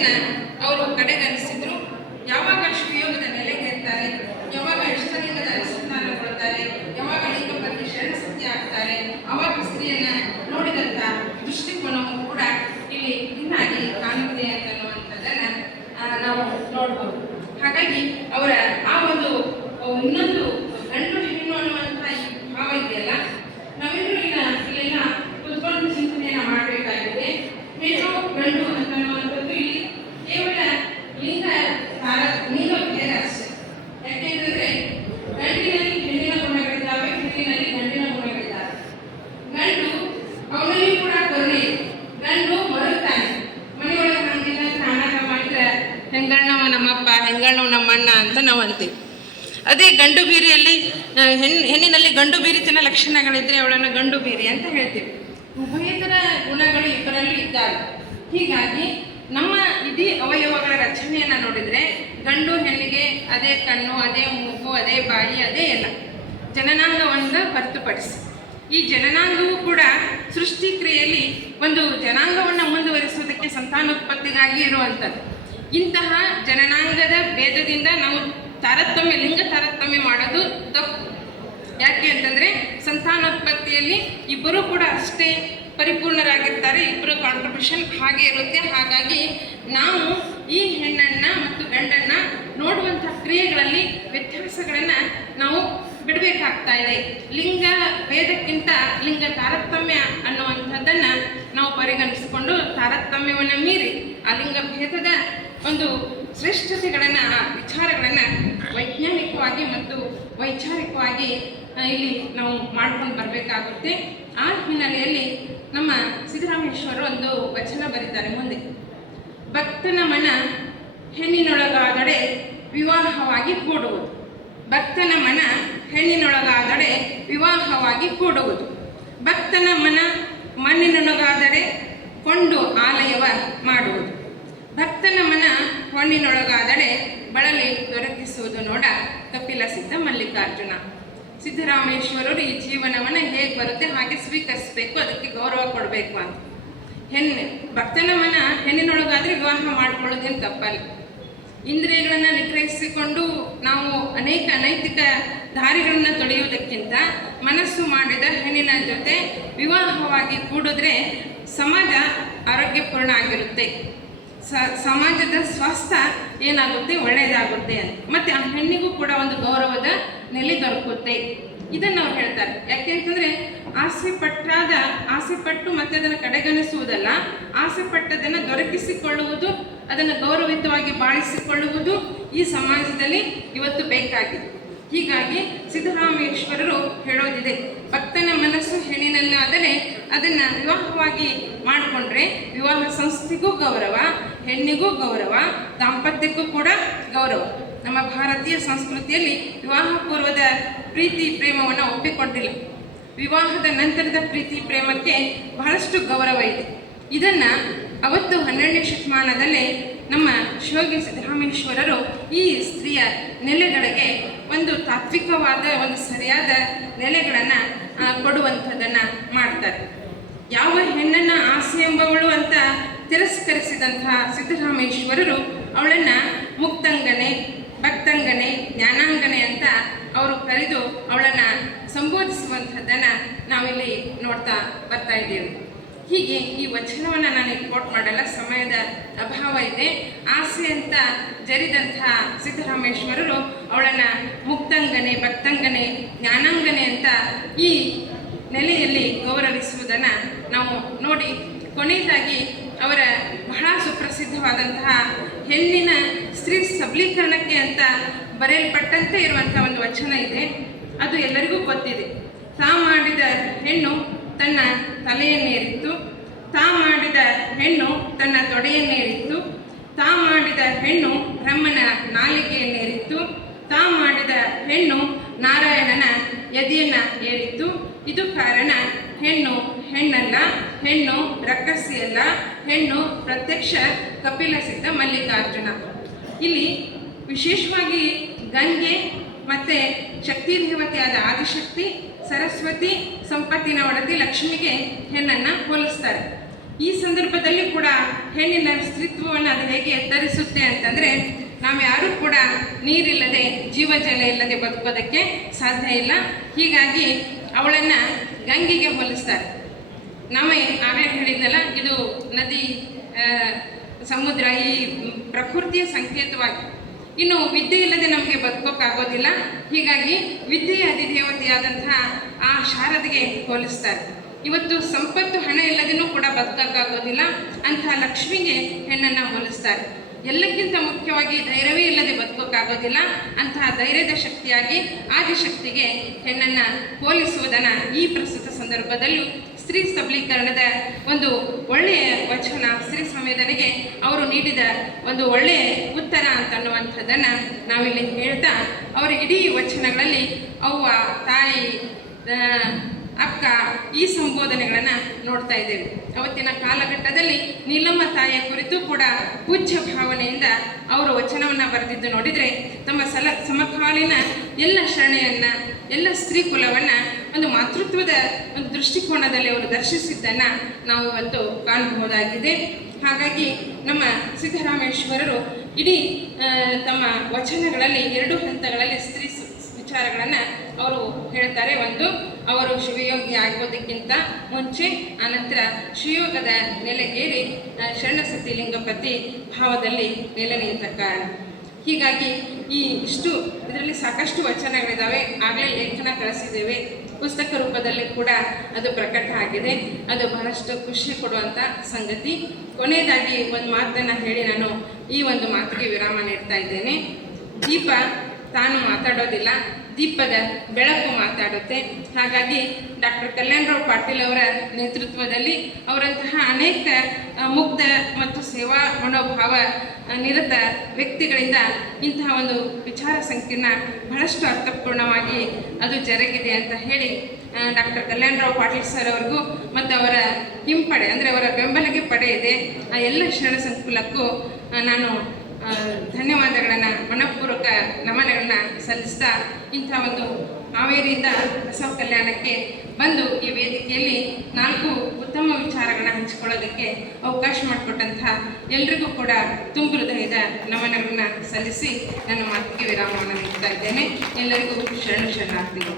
ಸ್ತ್ರೀಯನ್ನ ಅವರು ಕಡೆಗಣಿಸಿದ್ರು. ಯಾವಾಗ ಶ್ರೀಯೋಗದ ನೆಲೆಗೇರ್ತಾರೆ, ಯಾವಾಗ ಇಷ್ಟಲಿಂಗದ ಅನುಸಂಧಾನ ಕೊಡ್ತಾರೆ, ಯಾವಾಗ ಲಿಂಗ ಬಗ್ಗೆ ಶರಣಸತ್ಯ ಆಗ್ತಾರೆ, ಅವಾಗ ಸ್ತ್ರೀಯನ್ನ ನೋಡಿದಂಥ ದೃಷ್ಟಿಕೋನವು ಕೂಡ ಇಲ್ಲಿ ಭಿನ್ನಾಗಿ ಕಾಣುತ್ತೆ ಅಂತನ್ನುವಂಥದ್ದನ್ನ ನಾವು ನೋಡ್ಬೋದು. ಹಾಗಾಗಿ ಅವರ ಆ ಒಂದು ಇನ್ನೊಂದು ಗಂಡು ಹೆಣ್ಣು ಅನ್ನುವಂಥ ಈ ಭಾವ ಇದೆಯಲ್ಲ, ನಾವೆಲ್ಲರೂ ಇಲ್ಲೆಲ್ಲ ಕುತ್ಕೊಂಡು ಚಿಂತನೆಯನ್ನ ಮಾಡಬೇಕಾಗಿದೆ. ಹೆಣ್ಣು ಗಂಡು ಅಂತನ್ನುವಂಥದ್ದು ಇಲ್ಲಿ ಕೇವಲ ಲಿಂಗ ಭೇದ ಅಷ್ಟೇ. ಯಾಕೆಂತಂದ್ರೆ ಗಂಡಿನಲ್ಲಿ ಹೆಣ್ಣಿನ ಗುಣಗಳಿದ್ದಾವೆ, ಹೆಣ್ಣಿನಲ್ಲಿ ಗಂಡಿನ ಗುಣಗಳಿದ್ದಾವೆ. ಗಂಡು ಅವನಲ್ಲಿ ಕೂಡ ಕರುಣೆ, ಗಂಡು ಮರುತ್ತಾನೆ. ಮನೆಯೊಳಗೆ ಹಂಗಿಲ್ಲ ನಾನಾಗ ಮಾಡಿದ್ರೆ ಹೆಂಗಣ್ಣವ ನಮ್ಮಪ್ಪ, ಹೆಂಗಣ್ಣವ ನಮ್ಮಣ್ಣ ಅಂತ ನಾವು ಅಂತೀವಿ. ಅದೇ ಗಂಡು ಬೀರಿಯಲ್ಲಿ ಹೆಣ್ಣಿನಲ್ಲಿ ಗಂಡು ಬೀರಿತನ ಲಕ್ಷಣಗಳಿದ್ರೆ ಅವಳನ್ನು ಗಂಡು ಬೀರಿ ಅಂತ ಹೇಳ್ತೀವಿ. ಉಭಯತರ ಗುಣಗಳು ಇಬ್ಬರಲ್ಲೂ ಇದ್ದಾವೆ. ಹೀಗಾಗಿ ನಮ್ಮ ಇಡೀ ಅವಯವಗಳ ರಚನೆಯನ್ನು ನೋಡಿದರೆ ಗಂಡು ಹೆಣ್ಣಿಗೆ ಅದೇ ಕಣ್ಣು, ಅದೇ ಮೂಗು, ಅದೇ ಬಾಯಿ, ಅದೇ ಎಲ್ಲ ಜನನಾಂಗವನ್ನು ಹೊರತುಪಡಿಸಿ ಈ ಜನನಾಂಗವು ಕೂಡ ಸೃಷ್ಟಿ ಕ್ರಿಯೆಯಲ್ಲಿ ಒಂದು ಜನಾಂಗವನ್ನು ಮುಂದುವರಿಸುವುದಕ್ಕೆ ಸಂತಾನೋತ್ಪತ್ತಿಗಾಗಿ ಇರುವಂಥದ್ದು. ಇಂತಹ ಜನನಾಂಗದ ಭೇದದಿಂದ ನಾವು ತಾರತಮ್ಯ, ಲಿಂಗ ತಾರತಮ್ಯ ಮಾಡೋದು ತಪ್ಪು. ಯಾಕೆ ಅಂತಂದರೆ ಸಂತಾನೋತ್ಪತ್ತಿಯಲ್ಲಿ ಇಬ್ಬರೂ ಕೂಡ ಅಷ್ಟೇ ಪರಿಪೂರ್ಣರಾಗಿರ್ತಾರೆ, ಇಬ್ಬರು ಕಾಂಟ್ರಿಬ್ಯೂಷನ್ ಹಾಗೆ ಇರುತ್ತೆ. ಹಾಗಾಗಿ ನಾವು ಈ ಹೆಣ್ಣನ್ನು ಮತ್ತು ಗಂಡನ್ನು ನೋಡುವಂಥ ಕ್ರಿಯೆಗಳಲ್ಲಿ ವ್ಯತ್ಯಾಸಗಳನ್ನು ನಾವು ಬಿಡಬೇಕಾಗ್ತಾ ಇದೆ. ಲಿಂಗ ಭೇದಕ್ಕಿಂತ ಲಿಂಗ ತಾರತಮ್ಯ ಅನ್ನುವಂಥದ್ದನ್ನು ನಾವು ಪರಿಗಣಿಸಿಕೊಂಡು ತಾರತಮ್ಯವನ್ನು ಮೀರಿ ಆ ಲಿಂಗ ಭೇದದ ಒಂದು ಶ್ರೇಷ್ಠತೆಗಳನ್ನು, ವಿಚಾರಗಳನ್ನು ವೈಜ್ಞಾನಿಕವಾಗಿ ಮತ್ತು ವೈಚಾರಿಕವಾಗಿ ಇಲ್ಲಿ ನಾವು ಮಾಡ್ಕೊಂಡು ಬರಬೇಕಾಗುತ್ತೆ. ಆ ಹಿನ್ನೆಲೆಯಲ್ಲಿ ನಮ್ಮ ಸಿದ್ದರಾಮೇಶ್ವರರು ಒಂದು ವಚನ ಬರೀತಾರೆ ಮುಂದೆ. ಭಕ್ತನ ಮನ ಹೆಣ್ಣಿನೊಳಗಾದಡೆ ವಿವಾಹವಾಗಿ ಕೂಡುವುದು. ಭಕ್ತನ ಮನ ಹೆಣ್ಣಿನೊಳಗಾದಡೆ ವಿವಾಹವಾಗಿ ಕೂಡುವುದು. ಭಕ್ತನ ಮನ ಮಣ್ಣಿನೊಳಗಾದಡೆ ಕೊಂಡು ಆಲಯವ ಮಾಡುವುದು. ಭಕ್ತನ ಮನ ಹೊಣ್ಣಿನೊಳಗಾದಡೆ ಬಳಲಿ ದೊರಕಿಸುವುದು ನೋಡ ಕಪಿಲ ಸಿದ್ಧ ಮಲ್ಲಿಕಾರ್ಜುನ. ಸಿದ್ದರಾಮೇಶ್ವರರು ಈ ಜೀವನವನ್ನು ಹೇಗೆ ಬರುತ್ತೆ ಹಾಗೆ ಸ್ವೀಕರಿಸಬೇಕು, ಅದಕ್ಕೆ ಗೌರವ ಕೊಡಬೇಕು ಅಂತ. ಭಕ್ತನ ಮನ ಹೆಣ್ಣಿನೊಳಗಾದರೆ ವಿವಾಹ ಮಾಡ್ಕೊಳ್ಳೋದೇನು ತಪ್ಪಲ್ಲ. ಇಂದ್ರಿಯಗಳನ್ನು ನಿಗ್ರಹಿಸಿಕೊಂಡು ನಾವು ಅನೇಕ ಅನೈತಿಕ ದಾರಿಗಳನ್ನು ತೊಳೆಯುವುದಕ್ಕಿಂತ ಮನಸ್ಸು ಮಾಡಿದ ಹೆಣ್ಣಿನ ಜೊತೆ ವಿವಾಹವಾಗಿ ಕೂಡಿದ್ರೆ ಸಮಾಜ ಆರೋಗ್ಯಪೂರ್ಣ ಆಗಿರುತ್ತೆ, ಸಮಾಜದ ಸ್ವಾಸ್ಥ್ಯ ಏನಾಗುತ್ತೆ, ಒಳ್ಳೆಯದಾಗುತ್ತೆ ಅಂತ. ಮತ್ತು ಆ ಹೆಣ್ಣಿಗೂ ಕೂಡ ಒಂದು ಗೌರವದ ನೆಲೆ ದೊರಕುತ್ತೆ. ಇದನ್ನು ಅವ್ರು ಹೇಳ್ತಾರೆ. ಯಾಕೆಂತಂದರೆ ಆಸೆ ಪಟ್ಟು ಮತ್ತೆ ಅದನ್ನು ಕಡೆಗಣಿಸುವುದಲ್ಲ, ಆಸೆ ಪಟ್ಟದನ್ನು ದೊರಕಿಸಿಕೊಳ್ಳುವುದು, ಅದನ್ನು ಗೌರವಯುತವಾಗಿ ಬಾಳಿಸಿಕೊಳ್ಳುವುದು ಈ ಸಮಾಜದಲ್ಲಿ ಇವತ್ತು ಬೇಕಾಗಿದೆ. ಹೀಗಾಗಿ ಸಿದ್ದರಾಮೇಶ್ವರರು ಹೇಳೋದಿದೆ, ಭಕ್ತನ ಮನಸ್ಸು ಹೆಣ್ಣಿನಲ್ಲಾದರೆ ಅದನ್ನು ವಿವಾಹವಾಗಿ ಮಾಡಿಕೊಂಡ್ರೆ ವಿವಾಹ ಸಂಸ್ಥೆಗೂ ಗೌರವ, ಹೆಣ್ಣಿಗೂ ಗೌರವ, ದಾಂಪತ್ಯಕ್ಕೂ ಕೂಡ ಗೌರವ. ನಮ್ಮ ಭಾರತೀಯ ಸಂಸ್ಕೃತಿಯಲ್ಲಿ ವಿವಾಹ ಪೂರ್ವದ ಪ್ರೀತಿ ಪ್ರೇಮವನ್ನು ಒಪ್ಪಿಕೊಂಡಿಲ್ಲ. ವಿವಾಹದ ನಂತರದ ಪ್ರೀತಿ ಪ್ರೇಮಕ್ಕೆ ಬಹಳಷ್ಟು ಗೌರವ ಇದೆ. ಇದನ್ನು ಅವತ್ತು 12ನೇ ಶತಮಾನದಲ್ಲೇ ನಮ್ಮ ಶಿವಯೋಗಿ ಸಿದ್ದರಾಮೇಶ್ವರರು ಈ ಸ್ತ್ರೀಯ ನೆಲೆಗಳಿಗೆ ಒಂದು ತಾತ್ವಿಕವಾದ, ಒಂದು ಸರಿಯಾದ ನೆಲೆಗಳನ್ನು ಕೊಡುವಂಥದ್ದನ್ನು ಮಾಡ್ತಾರೆ. ಯಾವ ಹೆಣ್ಣನ್ನು ಆಸೆ ಎಂಬವಳು ಅಂತ ತಿರಸ್ಕರಿಸಿದಂತಹ ಸಿದ್ದರಾಮೇಶ್ವರರು ಅವಳನ್ನು ಮುಕ್ತಂಗನೆ, ಭಕ್ತಂಗನೆ, ಜ್ಞಾನಾಂಗನೆ ಅಂತ ಅವರು ಕರೆದು ಅವಳನ್ನು ಸಂಬೋಧಿಸುವಂಥದ್ದನ್ನು ನಾವಿಲ್ಲಿ ನೋಡ್ತಾ ಬರ್ತಾ ಇದ್ದೇವೆ. ಹೀಗೆ ಈ ವಚನವನ್ನು ನಾನು ಕೋಟ್ ಮಾಡಲ್ಲ, ಸಮಯದ ಅಭಾವ ಇದೆ. ಆಸೆ ಅಂತ ಜರಿದಂಥ ಸಿದ್ದರಾಮೇಶ್ವರರು ಅವಳನ್ನು ಮುಕ್ತಂಗನೆ, ಭಕ್ತಂಗನೆ, ಜ್ಞಾನಾಂಗನೆ ಅಂತ ಈ ನೆಲೆಯಲ್ಲಿ ಗೌರವಿಸುವುದನ್ನು ನಾವು ನೋಡಿ, ಕೊನೆಯದಾಗಿ ಅವರ ಬಹಳ ಸುಪ್ರಸಿದ್ಧವಾದಂತಹ ಹೆಣ್ಣಿನ ಸ್ತ್ರೀ ಸಬಲೀಕರಣಕ್ಕೆ ಅಂತ ಬರೆಯಲ್ಪಟ್ಟಂತೆ ಇರುವಂಥ ಒಂದು ವಚನ ಇದೆ. ಅದು ಎಲ್ಲರಿಗೂ ಗೊತ್ತಿದೆ. ತಾ ಮಾಡಿದ ಹೆಣ್ಣು ತನ್ನ ತಲೆಯನ್ನೇರಿತ್ತು, ತಾ ಮಾಡಿದ ಹೆಣ್ಣು ತನ್ನ ತೊಡೆಯನ್ನೇರಿತ್ತು, ತಾ ಮಾಡಿದ ಹೆಣ್ಣು ಬ್ರಹ್ಮನ ನಾಲಿಗೆಯನ್ನೇರಿತ್ತು, ತಾ ಮಾಡಿದ ಹೆಣ್ಣು ನಾರಾಯಣನ ಎದೆಯನ್ನು ಏರಿತ್ತು. ಇದು ಕಾರಣ ಹೆಣ್ಣು ಹೆಣ್ಣಲ್ಲ, ಹೆಣ್ಣು ರಕ್ಕಸಿಯಲ್ಲ, ಹೆಣ್ಣು ಪ್ರತ್ಯಕ್ಷ ಕಪಿಲ ಸಿದ್ಧ ಮಲ್ಲಿಕಾರ್ಜುನ. ಇಲ್ಲಿ ವಿಶೇಷವಾಗಿ ಗಂಗೆ ಮತ್ತು ಶಕ್ತಿ ದೇವತೆಯಾದ ಆದಿಶಕ್ತಿ, ಸರಸ್ವತಿ, ಸಂಪತ್ತಿನ ಒಡತಿ ಲಕ್ಷ್ಮಿಗೆ ಹೆಣ್ಣನ್ನು ಹೋಲಿಸ್ತಾರೆ. ಈ ಸಂದರ್ಭದಲ್ಲಿ ಕೂಡ ಹೆಣ್ಣಿನ ಸ್ತ್ರೀತ್ವವನ್ನು ಅದು ಹೇಗೆ ಎತ್ತರಿಸುತ್ತೆ ಅಂತಂದರೆ, ನಾವು ಯಾರೂ ಕೂಡ ನೀರಿಲ್ಲದೆ ಜೀವಜಲ ಇಲ್ಲದೆ ಬದುಕೋದಕ್ಕೆ ಸಾಧ್ಯ ಇಲ್ಲ. ಹೀಗಾಗಿ ಅವಳನ್ನು ಗಂಗೆಗೆ ಹೋಲಿಸ್ತಾರೆ. ನಾವು ಆಗಲೇ ಹೇಳಿದ್ನಲ್ಲ, ಇದು ನದಿ, ಸಮುದ್ರ, ಈ ಪ್ರಕೃತಿಯ ಸಂಕೇತವಾಗಿ. ಇನ್ನು ವಿದ್ಯೆ ಇಲ್ಲದೆ ನಮಗೆ ಬದುಕೋಕ್ಕಾಗೋದಿಲ್ಲ. ಹೀಗಾಗಿ ವಿದ್ಯೆಯ ಅಧಿದೇವತೆಯಾದಂತಹ ಆ ಶಾರದೆಗೆ ಹೋಲಿಸ್ತಾರೆ. ಇವತ್ತು ಸಂಪತ್ತು, ಹಣ ಇಲ್ಲದೇನೂ ಕೂಡ ಬದುಕೋಕ್ಕಾಗೋದಿಲ್ಲ. ಅಂತಹ ಲಕ್ಷ್ಮಿಗೆ ಹೆಣ್ಣನ್ನು ಹೋಲಿಸ್ತಾರೆ. ಎಲ್ಲಕ್ಕಿಂತ ಮುಖ್ಯವಾಗಿ ಧೈರ್ಯವೇ ಇಲ್ಲದೆ ಬದುಕೋಕ್ಕಾಗೋದಿಲ್ಲ. ಅಂತಹ ಧೈರ್ಯದ ಶಕ್ತಿಯಾಗಿ ಆದಿಶಕ್ತಿಗೆ ಹೆಣ್ಣನ್ನು ಹೋಲಿಸುವುದನ್ನು ಈ ಪ್ರಸ್ತುತ ಸಂದರ್ಭದಲ್ಲೂ ಸ್ತ್ರೀ ಸಬಲೀಕರಣದ ಒಂದು ಒಳ್ಳೆಯ ವಚನ, ಸ್ತ್ರೀ ಸಂವೇದನೆಗೆ ಅವರು ನೀಡಿದ ಒಂದು ಒಳ್ಳೆಯ ಉತ್ತರ ಅಂತನ್ನುವಂಥದ್ದನ್ನು ನಾವಿಲ್ಲಿ ಹೇಳ್ತಾ, ಅವರ ಇಡೀ ವಚನಗಳಲ್ಲಿ ಅವ್ವ, ತಾಯಿ, ಅಕ್ಕ ಈ ಸಂಬೋಧನೆಗಳನ್ನು ನೋಡ್ತಾ ಇದ್ದೇವೆ. ಅವತ್ತಿನ ಕಾಲಘಟ್ಟದಲ್ಲಿ ನೀಲಮ್ಮ ತಾಯಿಯ ಕುರಿತು ಕೂಡ ಪೂಜ್ಯ ಭಾವನೆಯಿಂದ ಅವರು ವಚನವನ್ನು ಬರೆದಿದ್ದು ನೋಡಿದರೆ, ತಮ್ಮ ಸಮಕಾಲೀನ ಎಲ್ಲ ಶರಣೆಯನ್ನು, ಎಲ್ಲ ಸ್ತ್ರೀ ಕುಲವನ್ನು ಒಂದು ಮಾತೃತ್ವದ ಒಂದು ದೃಷ್ಟಿಕೋನದಲ್ಲಿ ಅವರು ದರ್ಶಿಸಿದ್ದನ್ನು ನಾವು ಇವತ್ತು ಕಾಣಬಹುದಾಗಿದೆ. ಹಾಗಾಗಿ ನಮ್ಮ ಸಿದ್ದರಾಮೇಶ್ವರರು ಇಡೀ ತಮ್ಮ ವಚನಗಳಲ್ಲಿ 2 ಹಂತಗಳಲ್ಲಿ ಸ್ತ್ರೀ ವಿಚಾರಗಳನ್ನು ಅವರು ಹೇಳ್ತಾರೆ. ಒಂದು, ಅವರು ಶಿವಯೋಗಿ ಆಗೋದಕ್ಕಿಂತ ಮುಂಚೆ, ಆನಂತರ ಶಿವಯೋಗದ ನೆಲೆಗೇರಿ ಶರಣಸತಿ ಲಿಂಗಪತಿ ಭಾವದಲ್ಲಿ ನೆಲೆ ನಿಂತ ಕಾರಣ. ಹೀಗಾಗಿ ಇಷ್ಟು ಇದರಲ್ಲಿ ಸಾಕಷ್ಟು ವಚನಗಳಿದ್ದಾವೆ. ಆಗಲೇ ಲೇಖನ ಕಳಿಸಿದ್ದೇವೆ, ಪುಸ್ತಕ ರೂಪದಲ್ಲಿ ಕೂಡ ಅದು ಪ್ರಕಟ ಆಗಿದೆ. ಅದು ಬಹಳಷ್ಟು ಖುಷಿ ಕೊಡುವಂಥ ಸಂಗತಿ. ಕೊನೆಯದಾಗಿ ಒಂದು ಮಾತನ್ನು ಹೇಳಿ ನಾನು ಈ ಒಂದು ಮಾತಿಗೆ ವಿರಾಮ ನೀಡ್ತಾ ಇದ್ದೇನೆ. ದೀಪ ತಾನು ಮಾತಾಡೋದಿಲ್ಲ, ದೀಪದ ಬೆಳಕು ಮಾತಾಡುತ್ತೆ. ಹಾಗಾಗಿ ಡಾಕ್ಟರ್ ಕಲ್ಯಾಣರಾವ್ ಪಾಟೀಲ್ ಅವರ ನೇತೃತ್ವದಲ್ಲಿ ಅವರಂತಹ ಅನೇಕ ಮುಗ್ಧ ಮತ್ತು ಸೇವಾ ಮನೋಭಾವ ನಿರತ ವ್ಯಕ್ತಿಗಳಿಂದ ಇಂತಹ ಒಂದು ವಿಚಾರ ಸಂಕಿರಣ ಬಹಳಷ್ಟು ಅರ್ಥಪೂರ್ಣವಾಗಿ ಅದು ಜರುಗಿದೆ ಅಂತ ಹೇಳಿ ಡಾಕ್ಟರ್ ಕಲ್ಯಾಣರಾವ್ ಪಾಟೀಲ್ ಸರ್ ಅವ್ರಿಗೂ ಮತ್ತು ಅವರ ಹಿಂಪಡೆ, ಅಂದರೆ ಅವರ ಬೆಂಬಲಿಗೆ ಪಡೆ ಇದೆ, ಆ ಎಲ್ಲ ಶರಣ ಸಂಕುಲಕ್ಕೂ ನಾನು ಧನ್ಯವಾದಗಳನ್ನು, ಮನಪೂರ್ವಕ ನಮನಗಳನ್ನು ಸಲ್ಲಿಸ್ತಾ, ಇಂಥ ಒಂದು ಹಾವೇರಿಯಿಂದ ಬಸವ ಕಲ್ಯಾಣಕ್ಕೆ ಬಂದು ಈ ವೇದಿಕೆಯಲ್ಲಿ 4 ಉತ್ತಮ ವಿಚಾರಗಳನ್ನು ಹಂಚಿಕೊಳ್ಳೋದಕ್ಕೆ ಅವಕಾಶ ಮಾಡಿಕೊಟ್ಟಂತಹ ಎಲ್ರಿಗೂ ಕೂಡ ತುಂಬ ಹೃದಯದ ನಮನಗಳನ್ನು ಸಲ್ಲಿಸಿ ನನ್ನ ಮಾತಿಗೆ ವಿರಾಮವನ್ನು ನೀಡ್ತಾ ಇದ್ದೇನೆ. ಎಲ್ಲರಿಗೂ ಶರಣಾರ್ಥಿಗಳು.